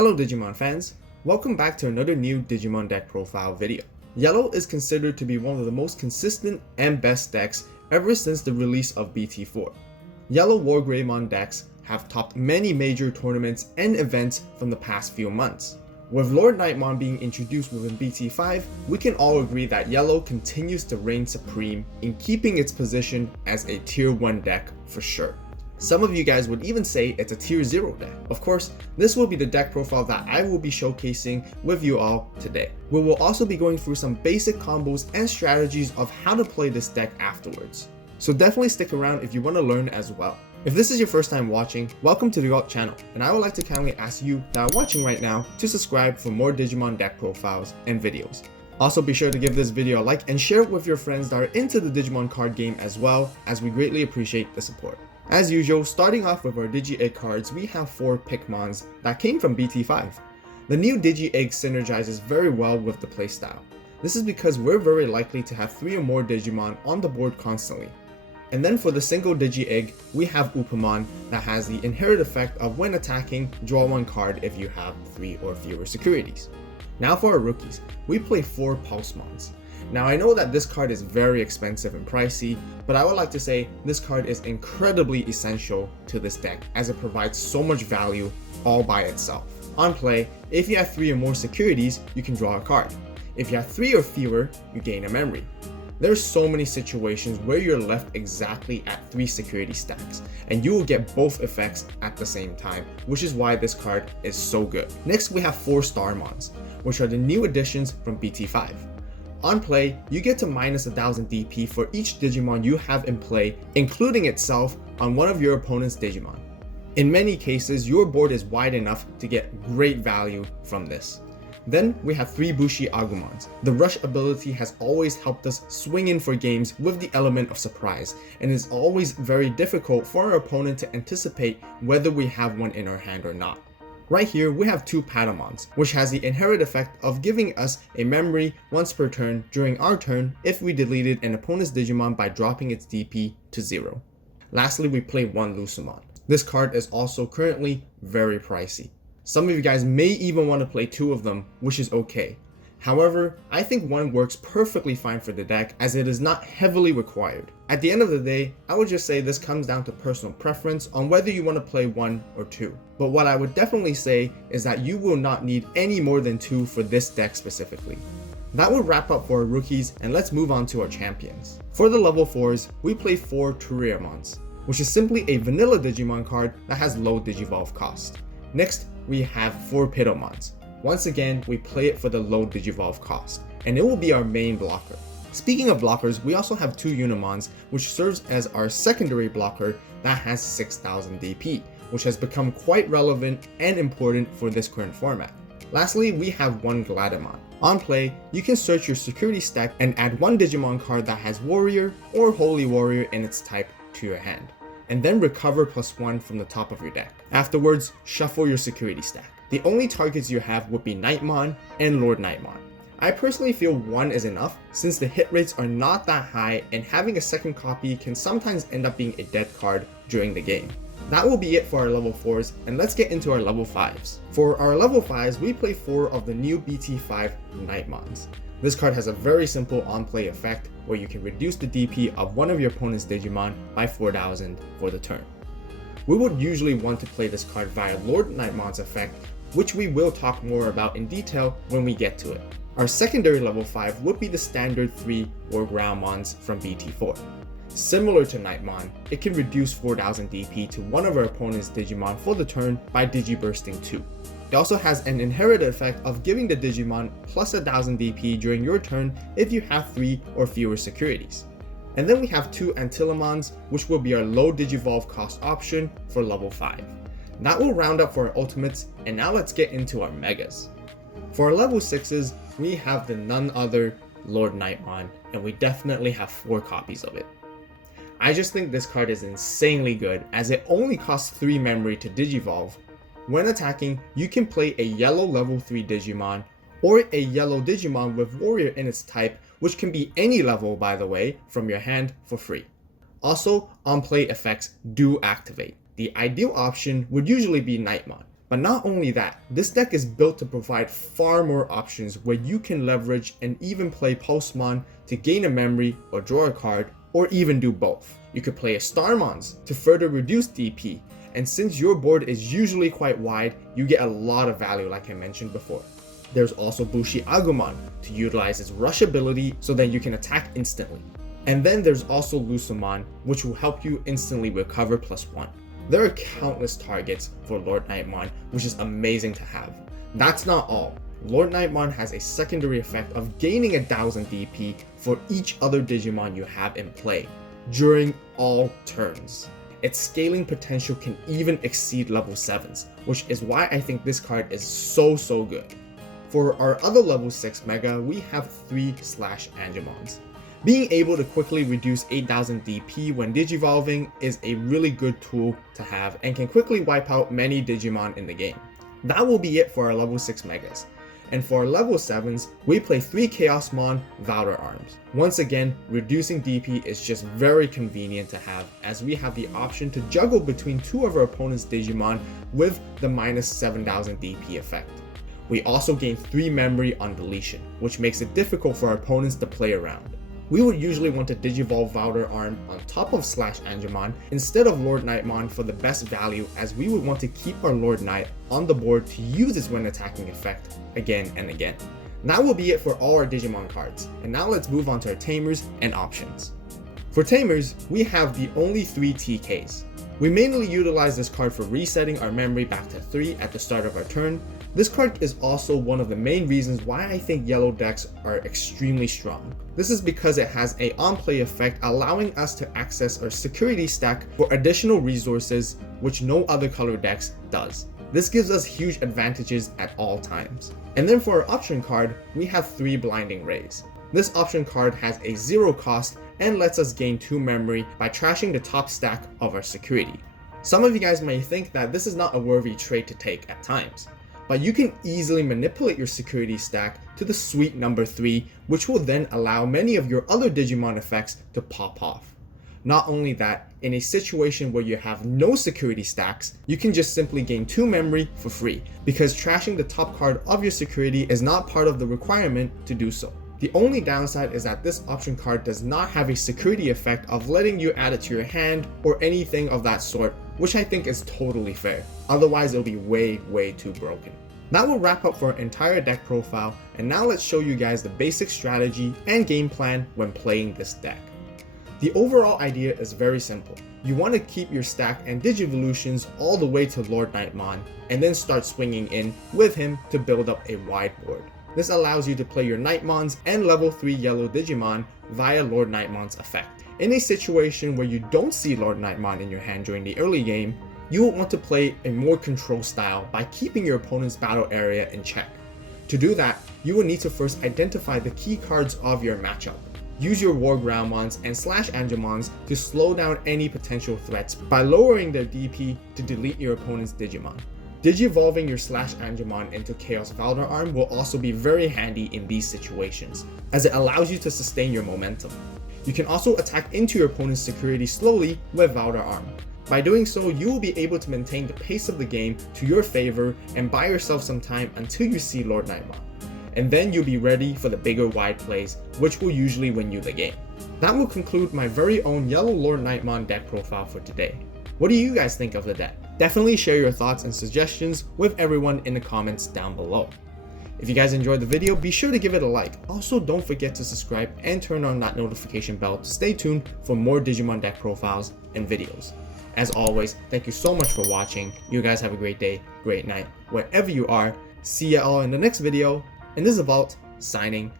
Hello Digimon fans, welcome back to another new Digimon deck profile video. Yellow is considered to be one of the most consistent and best decks ever since the release of BT4. Yellow LordKnightmon decks have topped many major tournaments and events from the past few months. With LordKnightmon being introduced within BT5, we can all agree that Yellow continues to reign supreme in keeping its position as a tier 1 deck for sure. Some of you guys would even say it's a tier 0 deck. Of course, this will be the deck profile that I will be showcasing with you all today. We will also be going through some basic combos and strategies of how to play this deck afterwards. So definitely stick around if you want to learn as well. If this is your first time watching, welcome to the AVAULT channel, and I would like to kindly ask you that are watching right now to subscribe for more Digimon deck profiles and videos. Also be sure to give this video a like and share it with your friends that are into the Digimon card game as well, as we greatly appreciate the support. As usual, starting off with our Digi-Egg cards, we have 4 Pikmons that came from BT5. The new Digi-Egg synergizes very well with the playstyle. This is because we're very likely to have 3 or more Digimon on the board constantly. And then for the single Digi-Egg, we have Upamon that has the inherent effect of when attacking, draw 1 card if you have 3 or fewer securities. Now for our rookies, we play 4 Pulsemons. Now I know that this card is very expensive and pricey, but I would like to say this card is incredibly essential to this deck as it provides so much value all by itself. On play, if you have 3 or more securities, you can draw a card. If you have 3 or fewer, you gain a memory. There's so many situations where you're left exactly at 3 security stacks, and you will get both effects at the same time, which is why this card is so good. Next we have 4 Starmons, which are the new additions from BT5. On play, you get to minus 1000 DP for each Digimon you have in play, including itself on one of your opponent's Digimon. In many cases, your board is wide enough to get great value from this. Then we have 3 Bushi Agumons. The rush ability has always helped us swing in for games with the element of surprise, and is always very difficult for our opponent to anticipate whether we have one in our hand or not. Right here, we have 2 Patamons, which has the inherent effect of giving us a memory once per turn during our turn if we deleted an opponent's Digimon by dropping its DP to 0. Lastly, we play 1 Lucemon. This card is also currently very pricey. Some of you guys may even want to play 2 of them, which is okay. However, I think 1 works perfectly fine for the deck as it is not heavily required. At the end of the day, I would just say this comes down to personal preference on whether you want to play 1 or 2. But what I would definitely say is that you will not need any more than 2 for this deck specifically. That would wrap up for our rookies, and let's move on to our champions. For the level 4s, we play 4 Turiamons, which is simply a vanilla Digimon card that has low Digivolve cost. Next, we have 4 Pitomons. Once again, we play it for the low Digivolve cost, and it will be our main blocker. Speaking of blockers, we also have 2 Unimons, which serves as our secondary blocker that has 6000 DP, which has become quite relevant and important for this current format. Lastly, we have 1 Gladimon. On play, you can search your security stack and add 1 Digimon card that has Warrior or Holy Warrior in its type to your hand, and then recover +1 from the top of your deck. Afterwards, shuffle your security stack. The only targets you have would be Knightmon and LordKnightmon. I personally feel 1 is enough since the hit rates are not that high, and having a second copy can sometimes end up being a dead card during the game. That will be it for our level 4s, and let's get into our level 5s. For our level 5s, we play 4 of the new BT5 Knightmons. This card has a very simple on-play effect where you can reduce the DP of one of your opponent's Digimon by 4000 for the turn. We would usually want to play this card via LordKnightmon's effect, which we will talk more about in detail when we get to it. Our secondary level 5 would be the standard 3 Groundmons from BT4. Similar to Knightmon, it can reduce 4000 DP to one of our opponent's Digimon for the turn by Digibursting 2. It also has an inherent effect of giving the Digimon plus 1000 DP during your turn if you have 3 or fewer securities. And then we have 2 Antilamons, which will be our low Digivolve cost option for level 5. That will round up for our ultimates, and now let's get into our megas. For our level 6s, we have the none other LordKnightmon, and we definitely have 4 copies of it. I just think this card is insanely good as it only costs 3 memory to Digivolve. When attacking, you can play a yellow level 3 Digimon or a yellow Digimon with Warrior in its type, which can be any level by the way, from your hand for free. Also, on play effects do activate. The ideal option would usually be Knightmon, But not only that, this deck is built to provide far more options where you can leverage and even play Postmon to gain a memory or draw a card, or even do both. You could play a Starmons to further reduce DP, and since your board is usually quite wide, you get a lot of value like I mentioned before. There's also Bushi Agumon to utilize its rush ability so that you can attack instantly. And then there's also Lucemon, which will help you instantly recover +1. There are countless targets for LordKnightmon, which is amazing to have. That's not all. LordKnightmon has a secondary effect of gaining 1000 DP for each other Digimon you have in play during all turns. Its scaling potential can even exceed level 7s, which is why I think this card is so good. For our other level 6 Mega, we have 3 Angemons. Being able to quickly reduce 8000 DP when digivolving is a really good tool to have and can quickly wipe out many Digimon in the game. That will be it for our level 6 Megas. And for our level 7s, we play 3 Chaosmon Valor Arms. Once again, reducing DP is just very convenient to have, as we have the option to juggle between 2 of our opponent's Digimon with the -7000 DP effect. We also gain 3 memory on deletion, which makes it difficult for our opponents to play around. We would usually want to digivolve Valor Arm on top of Angemon instead of LordKnightmon for the best value, as we would want to keep our Lord Knight on the board to use its when attacking effect again and again. That will be it for all our Digimon cards, and now let's move on to our Tamers and options. For Tamers, we have the only 3 TKs. We mainly utilize this card for resetting our memory back to 3 at the start of our turn. This card is also one of the main reasons why I think yellow decks are extremely strong. This is because it has a on-play effect, allowing us to access our security stack for additional resources which no other color decks does. This gives us huge advantages at all times. And then for our option card, we have 3 Blinding Rays. This option card has a 0 cost and lets us gain 2 memory by trashing the top stack of our security. Some of you guys may think that this is not a worthy trade to take at times, but you can easily manipulate your security stack to the sweet number 3, which will then allow many of your other Digimon effects to pop off. Not only that, in a situation where you have no security stacks, you can just simply gain 2 memory for free, because trashing the top card of your security is not part of the requirement to do so. The only downside is that this option card does not have a security effect of letting you add it to your hand or anything of that sort, which I think is totally fair. Otherwise, it'll be way too broken. That will wrap up for our entire deck profile, and now let's show you guys the basic strategy and game plan when playing this deck. The overall idea is very simple. You want to keep your stack and Digivolutions all the way to LordKnightmon, and then start swinging in with him to build up a wide board. This allows you to play your Knightmons and level 3 yellow Digimon via LordKnightmon's effect. In a situation where you don't see LordKnightmon in your hand during the early game, you will want to play a more control style by keeping your opponent's battle area in check. To do that, you will need to first identify the key cards of your matchup. Use your War Groundmons and Angemons to slow down any potential threats by lowering their DP to delete your opponent's Digimon. Digivolving your Angemon into Chaos Valor Arm will also be very handy in these situations, as it allows you to sustain your momentum. You can also attack into your opponent's security slowly with Valor Arm. By doing so, you will be able to maintain the pace of the game to your favor and buy yourself some time until you see LordKnightmon. And then you'll be ready for the bigger wide plays, which will usually win you the game. That will conclude my very own yellow LordKnightmon deck profile for today. What do you guys think of the deck? Definitely share your thoughts and suggestions with everyone in the comments down below. If you guys enjoyed the video, be sure to give it a like. Also, don't forget to subscribe and turn on that notification bell to stay tuned for more Digimon deck profiles and videos. As always, thank you so much for watching. You guys have a great day, great night, wherever you are. See ya all in the next video, and this is AVAULT signing